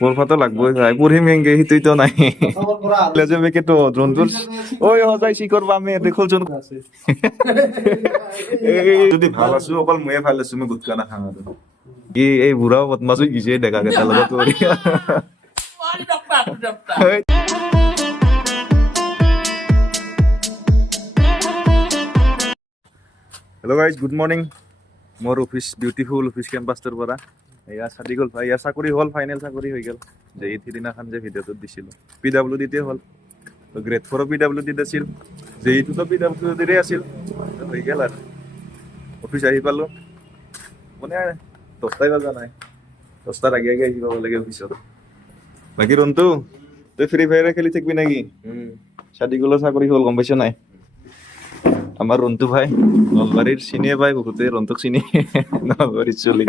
পঢ়বাতো লাগবই ভাই পঢ়িম কেংকে সেইটোতো নাই লেজেবেকেতো জন্তুৰ ঐ সজাই চিকৰ পামে দেখোলচোন এই যদি ভাল আছো অকল ময়ে ভাল আছো মই গুটকা নাখাওঁ আৰু কি এই বুঢ়াও বদমাছ হৈ গিছে ডেকা কেইটাৰ লগত হেল্ল' গাইজ গুড মৰ্ণিং মোৰ অফিচ বিউটিফুল অফিচ কেম্পাছটোৰ পৰা এয়া চাদি গ'ল ভাই ইয়াৰ চাকৰি হ'ল ফাইনেল চাকৰি হৈ গ'ল যে এই সিদিনাখন যে ভিডিঅ'টোত দিছিলোঁ PWD হ'ল গ্ৰেড 4 PWD আছিল যে এইটোতো PWD আছিল হৈ গ'ল আৰু অফিচ আহি পালোঁ মানে 10টাই বজা নাই 10টাৰ আগে আগে আহি পাব লাগে অফিচত বাকী ৰন্তু তই ফ্ৰী ফায়াৰে খেলি থাকিবি নেকি চাদি গ'লৰ চাকৰি হ'ল গম পাইছ নাই আমাৰ ৰন্তু ভাই নলবাৰীৰ চিনিয়ে পায় বহুতে ৰন্তুক চিনি নলবাৰীত চলি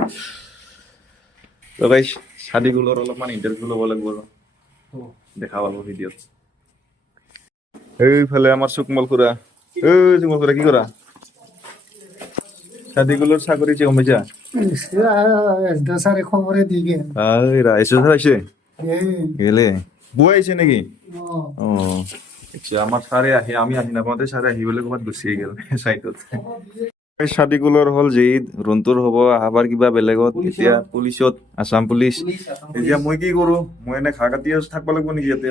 তো গাইছ চাদিগুলৰ অলপমান ইণ্টাৰভিউ ল'ব লাগিব আৰু দেখা পাব ভিডিঅ'ত এইফালে আমাৰ চুকমল খুৰা চুকমল খুৰা কি কৰা চাদিগুলৰ চাকৰি যে গম পাইছা খবৰে দিকে ৰাইছে গেলে বৈ আহিছে নেকি অ আচ্ছা আমাৰ ছাৰে আহি আমি আহি নাপাওঁতে ছাৰে আহিবলৈ ক'ৰবাত গুচিয়ে গ'ল চাইটত চাদিগুলৰ হ'ল যে ৰন্তুৰ হ'ব আবাৰ কিবা বেলেগত এতিয়া পুলিচত আছাম পুলিচ এতিয়া মই কি কৰোঁ মই এনে ঘাঁ কাটি থাকিব লাগিব নেকি ইয়াতে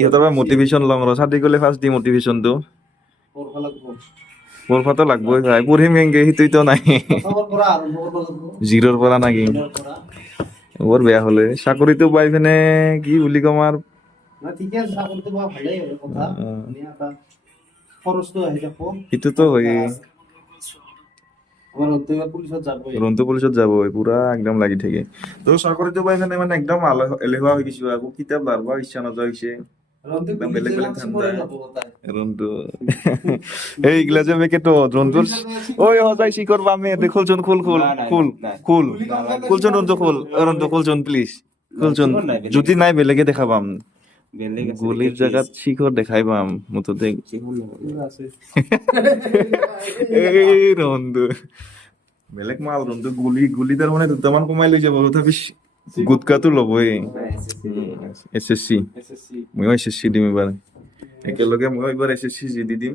ইহঁতৰ পৰা মটিভেশ্যন ল'ম আৰু চাদি গ'লে ফাৰ্ষ্ট দি মটিভেশ্যনটো পঢ়বাতো লাগবই ভাই পঢ়িম কেংকে সেইটোতো নাই জিৰ'ৰ পৰা নাকি বৰ বেয়া হ'লে চাকৰিটো পাই পিনে কি বুলি ক'ম আৰু সেইটোতো হয়ে ৰন্তু পুলিচত যাব পুৰা একদম লাগি থাকে তো চাকৰিটো পাই পিনে মানে একদম এলেহুৱা হৈ গৈছো আকৌ কিতাপ পঢ়িব ইচ্ছা নোযোৱা হৈছে বেলেগ বেলেগ ঠাণ্ডা ৰন্তু এই গ্লাজে বেকেতো ৰন্তুৰ ঐ সজাই চিকৰ পামে দেখোলচোন খুলচোন ৰন্তু খুলচোন প্লিজ খুলচোন যদি নাই বেলেগে দেখা পাম গুলিৰ জেগাত শিখৰ দেখাই পাম মুঠতে এই ৰন্তু বেলেগ মাল ৰন্তু গুলি তাৰ মানে দুটামান কমাই লৈ যাব তথাপি গুটকাটো ল'বই SSC ময়ো SSC দিম এইবাৰ একেলগে ময়ো এইবাৰ SSC দি দিম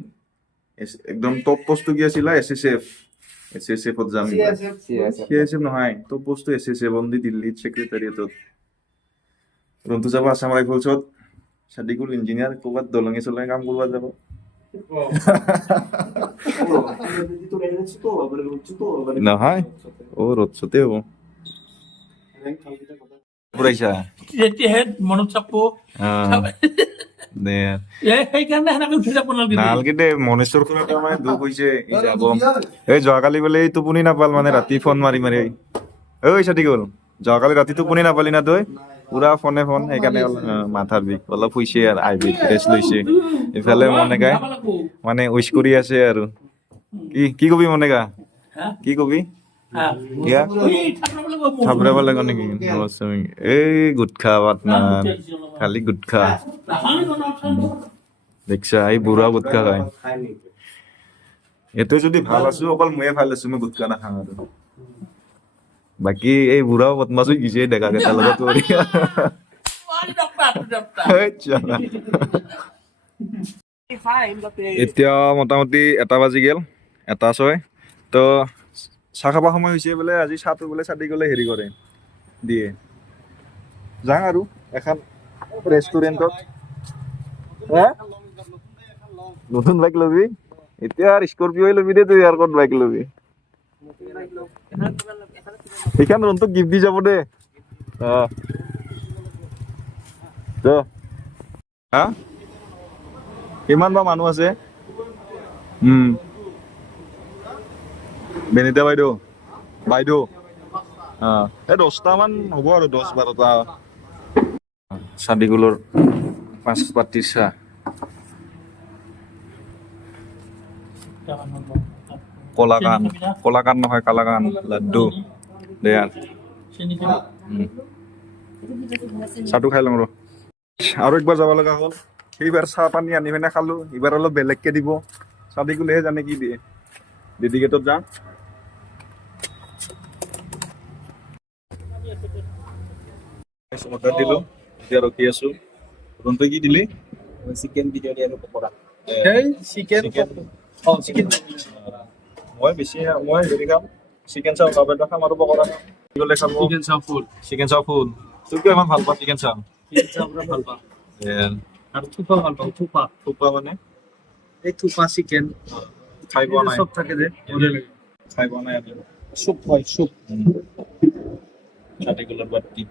একদম টপ পোষ্টটো কি আছিলে SSFত যাম CSF নহয় টপ পোষ্টটো SSF দি দিল্লীত ছেক্ৰেটাৰিয়েটত ৰন্তু যাব আছাম ৰাইফলছত চাদিকুল ইঞ্জিনিয়াৰ ক'ৰবাত দলঙে চলঙে কাম কৰিব যাব নহয় ৰ'দছতে হ'ব পুৰাইছা তেতিয়াহে মনত চাপো সেইকাৰণে সেনেকে উঠি যাব নালাগে নালগে দে মনেশ্বৰ খুৰাটো মানে দুখ হৈছে যাব এই যোৱাকালি বোলে টোপনি নাপাল মানে ৰাতি ফোন মাৰি ঐ চাদি গ'ল যোৱাকালি ৰাতি টোপনি নাপালি না তই পুৰা ফোন সেইকাৰণে মাথাৰ বিষ অলপ শুইছে আৰু আইবি ৰেষ্ট লৈছে ইফালে মনেকাই মানে উইচ কৰি আছে আৰু কি কবি মনেকা কি কবি থাপৰাব লাগিব নেকি এই গুটখা পাটনা খালি গুটখা দেখছা এই বুঢ়া গুটখা খাই এইটো যদি ভাল আছো অকল ময়ে ভাল আছো মই গুটখা নাখাওঁ আৰু বাকী এই বুঢ়াও বদমাছ হৈ গিছে ডেকা কেইটাৰ লগত এতিয়া মোটামুটি 1 বাজি গেল 1:06 তো চাহ খাব সময় হৈছে বোলে আজি চাহটো বোলে চাদি গ'লে হেৰি কৰে দিয়ে যাওঁ আৰু এখন ৰেষ্টুৰেণ্টত নতুন বাইক ল'বি এতিয়া আৰু স্কৰপিঅ'ই ল'বি দে তই আৰু ক'ত বাইক ল'বি সেইখন ৰন্তুক গিফ্ট দি যাব দে হা কিমান বা মানুহ আছে বেনিতা বাইদেউ এই 10টামান হ'ব আৰু 10-12টা চাদিগুলৰ 5 পাতিৰ চাহ কলাকান নহয় কালাকান লাড্ডু দে চাহটো খাই লওঁ আৰু একবাৰ যাব লগা হ'ল সেইবাৰ চাহ পানী আনি পিনে খালোঁ এইবাৰ অলপ বেলেগকে দিব চাদি গ'লেহে জানে কি দিয়ে ডেডিকেটত যাম অৰ্ডাৰ দিলোঁ এতিয়া ৰখি আছোঁ তই কি দিলি চিকেন বিৰিয়ানী আৰু পকৰা চিকেন চিকেন মই হেৰি খাম চিকেন চাও কাপ এটা খাম আৰু পকৰা খাম গ'লে খাব চিকেন চাও ফুল চিকেন চাও ফুল তোৰ কিয় ইমান ভাল পাওঁ চিকেন চাও চিকেন চাও পুৰা ভাল পাওঁ আৰু থুপা ভাল পাওঁ থুপা থোপা মানে এই থুপা চিকেন খাই পোৱা নাই চব থাকে যে বঢ়িয়া লাগে খাই পোৱা নাই আমি চুপ হয় চুপ চাটিকুলাৰ বাটি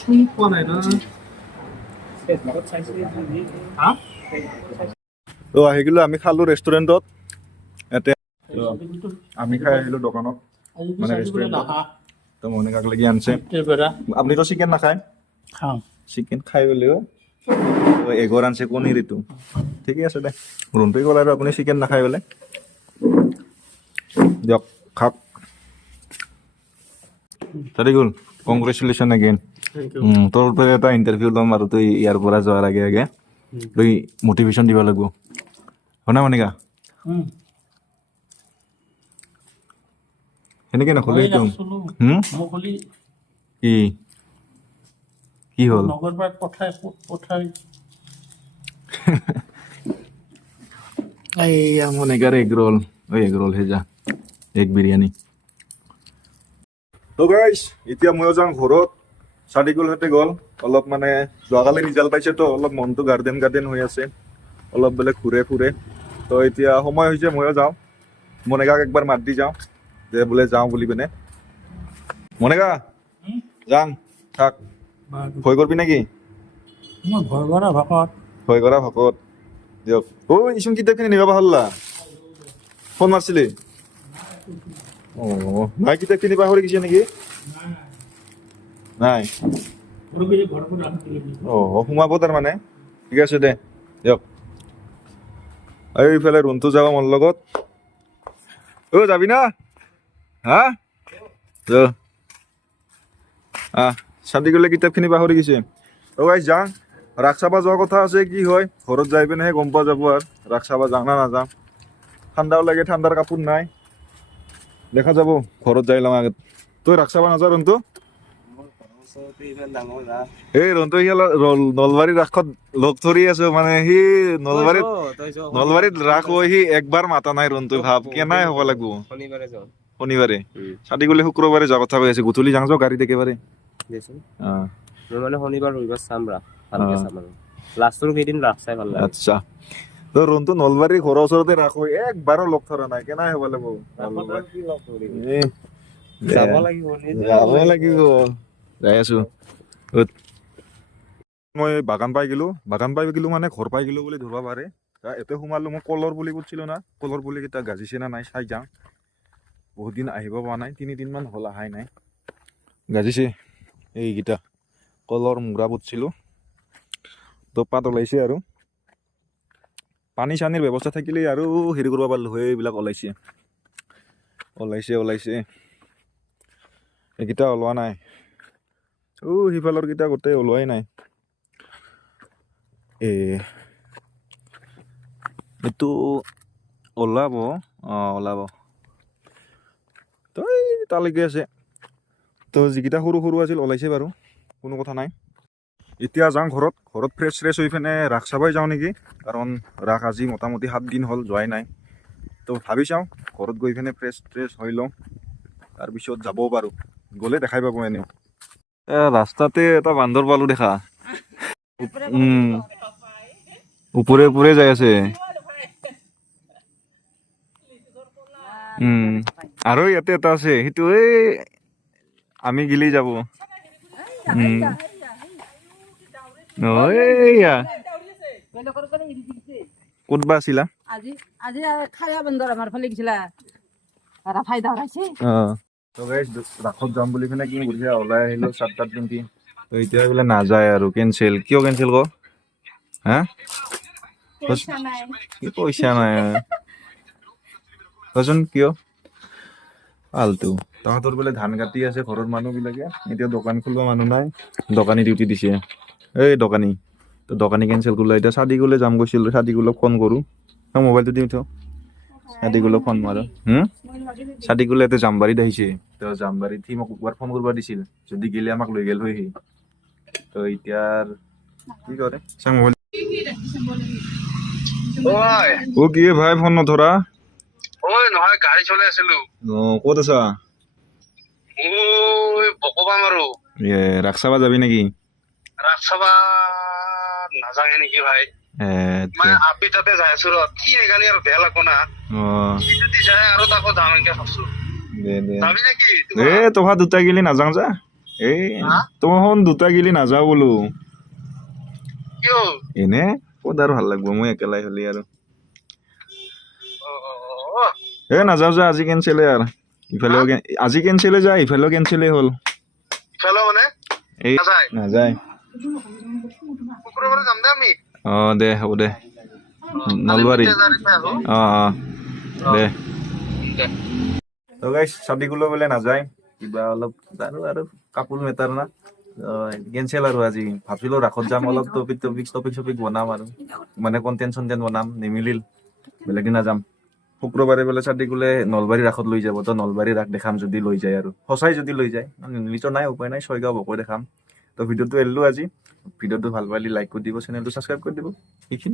শুনি পোৱা নাই না হা তো আহি গ'লো আমি খালোঁ ৰেষ্টুৰেণ্টত ইয়াতে আমি খাই আহিলোঁ দোকানত মানে ৰেষ্টুৰেণ্টত তো মনিকাক লাগি আনছে আপুনিতো চিকেন নাখায় খাওঁ চিকেন খাই বুলিও এগৰ আনছে কণীৰ এইটো ঠিকে আছে দে ৰুমটোৱে ক'লে আৰু আপুনি চিকেন নাখায় বোলে দিয়ক খাওক তাতে গ'ল কংগ্ৰেচুলেশ্যন এগেইন তোৰ পৰা এটা ইণ্টাৰভিউ ল'ম আৰু তই ইয়াৰ পৰা যোৱাৰ আগে আগে তই মটিভেশ্যন দিব লাগিব হয়নে মনিকা সেনেকে নক'লে এইটো কি কি হ'ল নগৰ পৰা পঠাই এইয়া মনিকাৰ এগ ৰোল এগ ৰোল হে যা এগ বিৰিয়ানী তো গাইছ এতিয়া ময়ো যাওঁ ঘৰত চাৰ্টিকুলহঁতে গ'ল অলপ মানে যোৱাকালি ৰিজাল্ট পাইছেতো অলপ মনটো গাৰ্ডেন হৈ আছে অলপ বোলে ঘূৰে ফুৰে তো এতিয়া সময় হৈছে ময়ো যাওঁ মনিকাক একবাৰ মাত দি যাওঁ যে বোলে যাওঁ বুলি পিনে মনিকা যাম থাক ভয় কৰবি নেকি মই ভয় কৰা ভাষাত ভয় কৰা ভকত দিয়ক ইচোন কিতাপখিনি নিব পাহৰিলা ফোন মাৰছিলি নাই কিতাপখিনি পাহৰি গৈছে নেকি নাই সোমাব তাৰমানে ঠিক আছে দে দিয়ক এইফালে ৰুমটো যাব মোৰ লগত যাবি না হা চান্দি গ'লে কিতাপখিনি পাহৰি গৈছে গাইছ যাওঁ ৰাস চাব যোৱাৰ কথা আছে কি হয় ঘৰত যাই পিনেহে গম পোৱা যাব আৰু ৰাস চাব যাওঁ না নাযাওঁ ঠাণ্ডাও লাগে ঠাণ্ডাৰ কাপোৰ নাই দেখা যাব ঘৰত যাই লওঁ আগত তই ৰাস চাব নাযাওঁ ৰন্তু এই ৰন্তু নলবাৰীৰ ৰাসত লগ ধৰি আছো মানে সি নলবাৰীত ৰাস হৈ সি একবাৰ মাতা নাই ৰন্তু ভাব কেনাই হ'ব লাগিব শনিবাৰে চাদি গ'লে শুক্ৰবাৰে যোৱা কথা কৈ আছে গধূলি যাওঁ গাড়ীত একেবাৰে মানে শনিবাৰ ৰবিবাৰ চাম ৰাস ভালকে চাম আৰু লাষ্টৰ কেইদিন ৰাস চাই ভাল লাগে আচ্ছা তো ৰুমটো নলবাৰীৰ ঘৰৰ ওচৰতে ৰাস হৈ একবাৰো লগ ধৰা নাই কেনাই হ'ব লাগিব যাব লাগিব যাই আছো মই বাগান পাই গেলো মানে ঘৰ পাই গেলো বুলি ধৰিব পাৰে এতে সোমালো মই কলৰ পুলি কৰিছিলো না কলৰ পুলি কেইটা গাজিছে না নাই চাই যাওঁ বহুত দিন আহিব পৰা নাই 3 দিনমান হ'ল অহাই নাই গাজিছে এইকেইটা কলৰ মূৰা পুতিছিলোঁ তো পাত ওলাইছে আৰু পানী চানীৰ ব্যৱস্থা থাকিলে আৰু হেৰি কৰিব পাৰিলোঁ হয় এইবিলাক ওলাইছে এইকেইটা ওলোৱা নাই সিফালৰ কেইটা গোটেই ওলোৱাই নাই এইটো ওলাব তো তালৈকে আছে তো যিকেইটা সৰু সৰু আছিল ওলাইছে বাৰু কোনো কথা নাই এতিয়া যাওঁ ঘৰত ফ্ৰেছ হৈ পিনে ৰাস চাবই যাওঁ নেকি কাৰণ ৰাস আজি মোটামুটি 7 দিন হ'ল যোৱাই নাই তো ভাবি চাওঁ ঘৰত গৈ পিনে ফ্ৰেছ হৈ লওঁ তাৰপিছত যাবও পাৰোঁ গ'লে দেখাই পাব এনেও ৰাস্তাতে এটা বান্দৰ পালোঁ দেখা ওপৰে যাই আছে আৰু ইয়াতে এটা আছে সেইটো আমি গিলি যাব ক'ত বা আছিলা আজি খায়া বন্ধৰ আমাৰ ফালে গৈছিলা ফাইদা ওলাইছে ৰাসত যাম বুলি পিনে কি বঢ়িয়া ওলাই আহিলো চাৰ্ট তাত পিন্ধি এতিয়া বোলে নাযায় আৰু কেঞ্চেল কিয় কেঞ্চেল ক হা পইচা নাই কচোন কিয় ফাল্টু তহঁতৰ বোলে ধান কাটি আছে ঘৰৰ মানুহবিলাকে এতিয়া দোকান খুলিব মানুহ নাই দোকানী ডিউটি দিছে দোকানী তো দোকানী কেঞ্চেল কৰিলে এতিয়া চাদি গ'লে যাম গৈছিলোঁ চাদি গ'লে ফোন কৰোঁ মোবাইলটো দি থওঁ চাদিকুলক ফোন মাৰো চাদিকুলে ইয়াতে জামবাৰীত আহিছে তো জামবাৰীত সি মোক একবাৰ ফোন কৰিব দিছিল যদি গেলে আমাক লৈ গেল হয় সি তো এতিয়া কি কৰে চাং মোবাইল ওই ও কি ভাই ফোন নধৰা ওই নহয় গাড়ী চলাই আছিলো ক'ত আছা ওই বকবা মাৰো ৰাক্সাবা যাবি নেকি ৰাস চাবা নাযাঙে নেকি ভাই মই আপি তাতে যাই আছো ৰ কি এগালি আৰু বেয়া লাগব না যদি যায় আৰু তাকো যাম এনেকে ভাবছো যাবি নেকি তোহা দুটা গিলি নাযাওঁ যা তোহন দুটা গিলি নাযাওঁ বোলো কিয় এনে ক'ত আৰু ভাল লাগব মই একেলাই হলি আৰু নাযাওঁ যা আজি কেনচেলে আৰু ইফালেও আজি কেনচেলে যা ইফালেও কেনচেলে হ'ল ইফালে মানে এই নাযায় শুক্ৰবাৰে যাম দে আমি দে হ'ব দে নলবাৰী দে তো গাইছ চাদিকুলো বোলে নাযায় কিবা অলপ জানো আৰু কাপোৰ মেটাৰ না কেনচেল আৰু আজি ভাবিলো ৰাসত যাম অলপ টপিক বনাম আৰু মানে কণ্টেণ্ট চণ্টেণ্ট বনাম নিমিলিল বেলেগ দিনা যাম শুক্ৰবাৰে বোলে চাদিকুলে নলবাৰী ৰাসত লৈ যাব তো নলবাৰী ৰাস দেখাম যদি লৈ যায় আৰু সঁচাই যদি লৈ যায় নিলিতো নাই উপায় নাই ছয়গাঁও বকৈ দেখাম তো ভিডিঅ'টো এৰিলো আজি ভিডিঅ'টো ভাল পালে লাইক কৰি দিব চেনেলটো ছাবস্ক্ৰাইব কৰি দিব এইখিনি